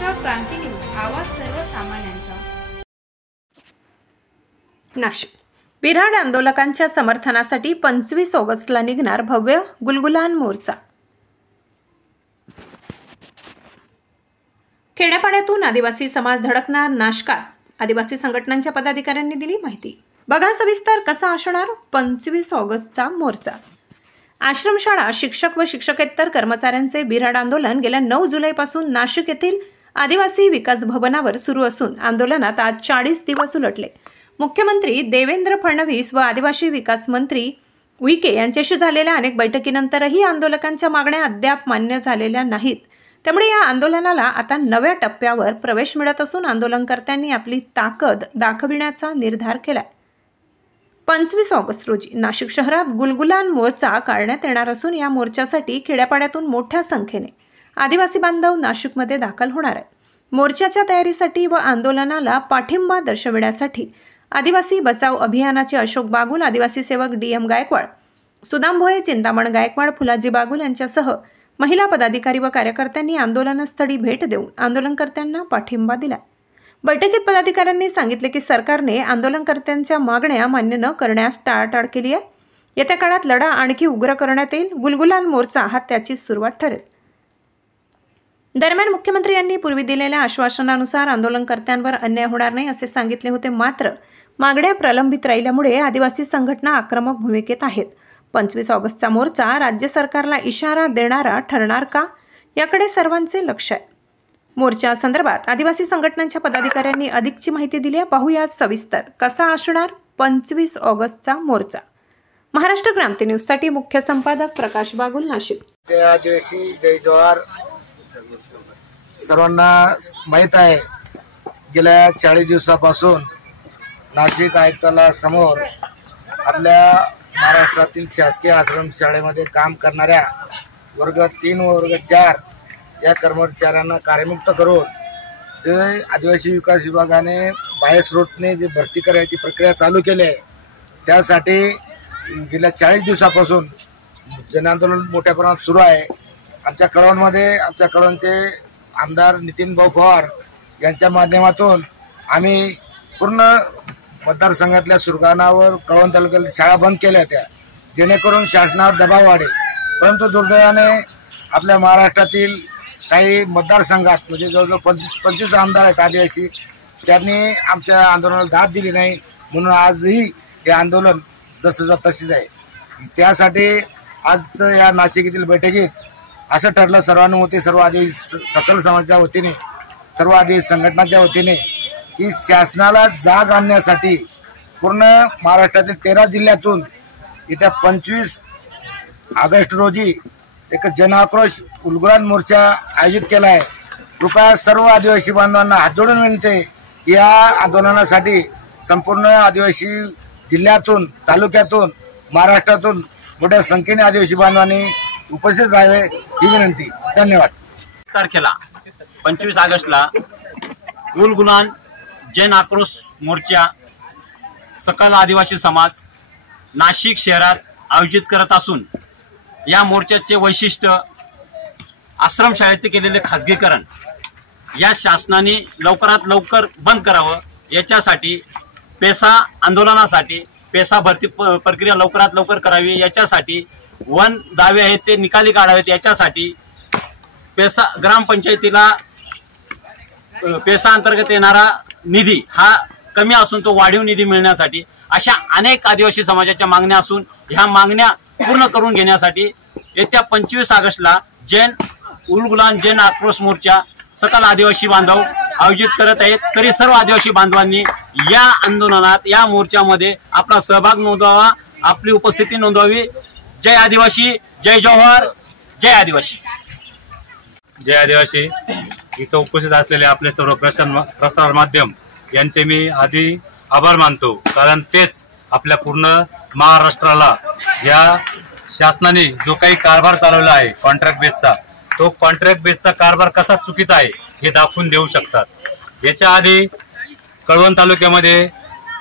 महाराष्ट्र क्रांती news, आवाज सर्वसामान्यांचा। नाशिक बिऱ्हाड आंदोलकांच्या समर्थनासाठी 25 ऑगस्टला निघणार भव्य गुलगुलान मोर्चा। खेड्यापाड्यातून आदिवासी समाज धडकणार नाशकात, आदिवासी संघटनांच्या पदाधिकाऱ्यांनी दिली माहिती। बघा सविस्तर कसा असणार 25 ऑगस्टचा मोर्चा। आश्रमशाळा शिक्षक व शिक्षकेतर कर्मचाऱ्यांचे बिऱ्हाड आंदोलन गेल्या 9 जुलैपासून नाशिक येथील आदिवासी विकास भवनावर सुरू असून आंदोलनात आज 40 दिवस उलटले। मुख्यमंत्री देवेंद्र फडणवीस व आदिवासी विकास मंत्री उईके यांच्याशी झालेल्या अनेक बैठकीनंतरही आंदोलकांच्या मागण्या अद्याप मान्य झालेल्या नाहीत। त्यामुळे या आंदोलनाला आता नव्या टप्प्यावर प्रवेश मिळत असून आंदोलनकर्त्यांनी आपली ताकद दाखविण्याचा निर्धार केला। 25 ऑगस्ट रोजी नाशिक शहरात गुलगुलान मोर्चा काढण्यात येणार असून या मोर्चासाठी खेड्यापाड्यातून मोठ्या संख्येने आदिवासी बांधव नाशिकमध्ये दाखल होणार आहेत। मोर्चाच्या तयारीसाठी व आंदोलनाला पाठिंबा दर्शविण्यासाठी आदिवासी बचाव अभियानाचे अशोक बागुल, आदिवासी सेवक DM गायकवाड, सुदाम भोये, चिंतामण गायकवाड, फुलाजी बागुल यांच्यासह महिला पदाधिकारी व कार्यकर्त्यांनी आंदोलनस्थळी भेट देऊन आंदोलनकर्त्यांना पाठिंबा दिला। बैठकीत पदाधिकाऱ्यांनी सांगितले की सरकारने आंदोलनकर्त्यांच्या मागण्या मान्य न करण्यास टाळाटाळ केली आहे। येत्या काळात लढा आणखी उग्र करण्यात येईल। गुलगुलान मोर्चा हा त्याची सुरुवात ठरेल। दरम्यान मुख्यमंत्री यांनी पूर्वी दिलेल्या आश्वासनानुसार आंदोलनकर्त्यांवर अन्याय होणार नाही असे सांगितले होते, मात्र मागण्या प्रलंबित राहिल्यामुळे आदिवासी संघटना आक्रमक भूमिकेत आहेत। 25 ऑगस्टचा मोर्चा राज्य सरकारला इशारा देणारा ठरणार का, याकडे सर्वांचे लक्ष आहे। मोर्चा संदर्भात आदिवासी संघटनांच्या पदाधिकाऱ्यांनी अधिकची माहिती दिली आहे। पाहूया सविस्तर कसा असणार 25 ऑगस्टचा मोर्चा। महाराष्ट्र क्रांती न्यूज साठी मुख्य संपादक प्रकाश बागुल, नाशिक। जय आदिवासी, जय जोहार। सर्वांना माहित आहे गेल्या 40 दिवसापासून नाशिक आयुक्तालया समोर आपल्या महाराष्ट्रातील शासकीय आश्रमशाळेमध्ये काम करणाऱ्या वर्ग 3 व वर्ग 4 या कर्मचाऱ्यांना कार्यमुक्त करून जे आदिवासी विकास विभागाने बाह्य स्रोतने जे भरती करायची प्रक्रिया चालू केली आहे, त्यासाठी गेल्या 40 दिवसापासून जनआंदोलन मोठ्या प्रमाणात सुरू आहे। आमच्या कळवणचे आमदार नितीन भाऊ पवार यांच्या माध्यमातून आम्ही पूर्ण मतदारसंघातल्या सुरगाणावर कळवण तालुक्यातील शाळा बंद केल्या होत्या, जेणेकरून शासनावर दबाव वाढेल। परंतु दुर्दैवाने आपल्या महाराष्ट्रातील काही मतदारसंघात म्हणजे जवळजवळ 25 आमदार आहेत आदिवासी, त्यांनी आमच्या आंदोलनाला दाद दिली नाही, म्हणून आजही हे आंदोलन जसं तशीच आहे। त्यासाठी आज या नाशिक येथील बैठकीत असं ठरलं सर्वानुमते सर्व आदिवासी सकल समाजाच्या वतीने, सर्व आदिवासी संघटनांच्या वतीने की शासनाला जाग आणण्यासाठी पूर्ण महाराष्ट्रातील 13 जिल्ह्यातून येत्या 25 ऑगस्ट रोजी एक जनआक्रोश गुलगुलान मोर्चा आयोजित केला आहे। कृपया सर्व आदिवासी बांधवांना हात जोडून विनंती आहे की या आंदोलनासाठी संपूर्ण आदिवासी जिल्ह्यातून, तालुक्यातून, महाराष्ट्रातून मोठ्या संख्येने आदिवासी बांधवांनी उपस्थित राहावे ही विनंती। धन्यवाद। तारखेला 25 ऑगस्टला गुलगुलान जन आक्रोश मोर्चा सकल आदिवासी समाज नाशिक शहरात आयोजित करत असून या मोर्चाचे वैशिष्ट्य आश्रमशाळेचे केलेले खाजगीकरण या शासनाने लवकरात लवकर बंद करावं, याच्यासाठी पेसा आंदोलनासाठी पेसा भरती प्रक्रिया लवकरात लवकर करावी, याच्यासाठी वन दावे आहेत ते निकाली काढावेत, याच्यासाठी पेसा ग्रामपंचायतीला पेसा अंतर्गत येणारा निधी हा कमी असून तो वाढीव निधी मिळण्यासाठी अशा अनेक आदिवासी समाजाच्या मागण्या असून ह्या मागण्या पूर्ण करून घेण्यासाठी येत्या 25 ऑगस्टला गुलगुलान जन आक्रोश मोर्चा सकल आदिवासी बांधव आयोजित करत आहेत। तरी सर्व आदिवासी बांधवांनी या आंदोलनात, या मोर्चामध्ये आपला सहभाग नोंदवावा, आपली उपस्थिती नोंदवावी। जय आदिवासी, जय जोहार, जय आदिवासी। जय आदिवासी। इथं उपस्थित असलेले आपले सर्व प्रसार माध्यम यांचे मी आधी आभार मानतो, कारण तेच आपल्या पूर्ण महाराष्ट्राला या शासनाने जो काही कारभार चालवला आहे कॉन्ट्रॅक्ट बेसचा, तो कॉन्ट्रॅक्ट बेसचा कारभार कसा चुकीचा आहे हे दाखवून देऊ शकतात। याच्या आधी कळवण तालुक्यामध्ये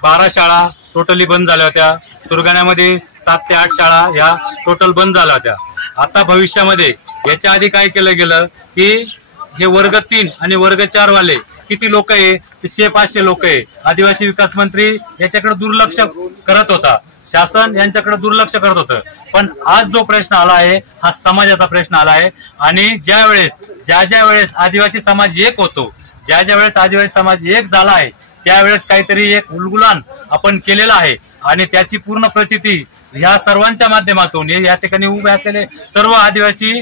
12 शाळा टोटली बंद झाल्या होत्या, सुरगाण्यामध्ये 7 ते 8 शाळा ह्या टोटल बंद झाल्या होत्या। आता भविष्यामध्ये याच्या आधी काय केलं गेलं की हे वर्ग 3 आणि वर्ग 4 वाले किती लोक आहे, ते 600-500 लोक आहे. आदिवासी विकास मंत्री याच्याकडे दुर्लक्ष करत होता, शासन यांच्याकडे दुर्लक्ष करत होतं. पण आज जो प्रश्न आला आहे हा समाजाचा प्रश्न आला आहे. आणि ज्या वेळेस आदिवासी समाज एक होतो, ज्या वेळेस आदिवासी समाज एक झाला आहे, त्यावेळेस काहीतरी एक उलगुलान आपण केलेला आहे. आणि त्याची पूर्ण प्रचिती ह्या सर्वांच्या माध्यमातून या ठिकाणी उभे असलेले सर्व आदिवासी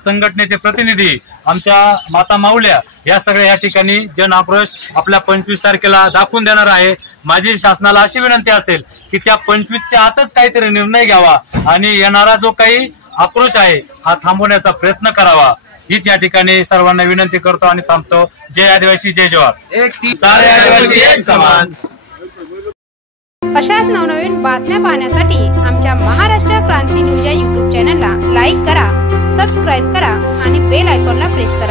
संघटनेचे प्रतिनिधी, आमच्या माता माऊल्या, या सगळ्या या ठिकाणी जन आक्रोश आपल्या 25 तारखेला दाखवून देणार आहे. माझी शासनाला अशी विनंती असेल की त्या 25च्या आतच काहीतरी निर्णय घ्यावा आणि येणारा जो काही आक्रोश आहे हा थांबवण्याचा प्रयत्न करावा, हीच या ठिकाणी सर्वांना विनंती करतो आणि थांबतो. जय आदिवासी, जय जवाहर. सारे आदिवासी एक समान. अशाच नवनवीन बातम्या पाहण्यासाठी आमच्या महाराष्ट्र क्रांती न्यूज या YouTube चॅनलला लाईक करा, सबस्क्राईब करा आणि बेल आयकॉनला प्रेस करा.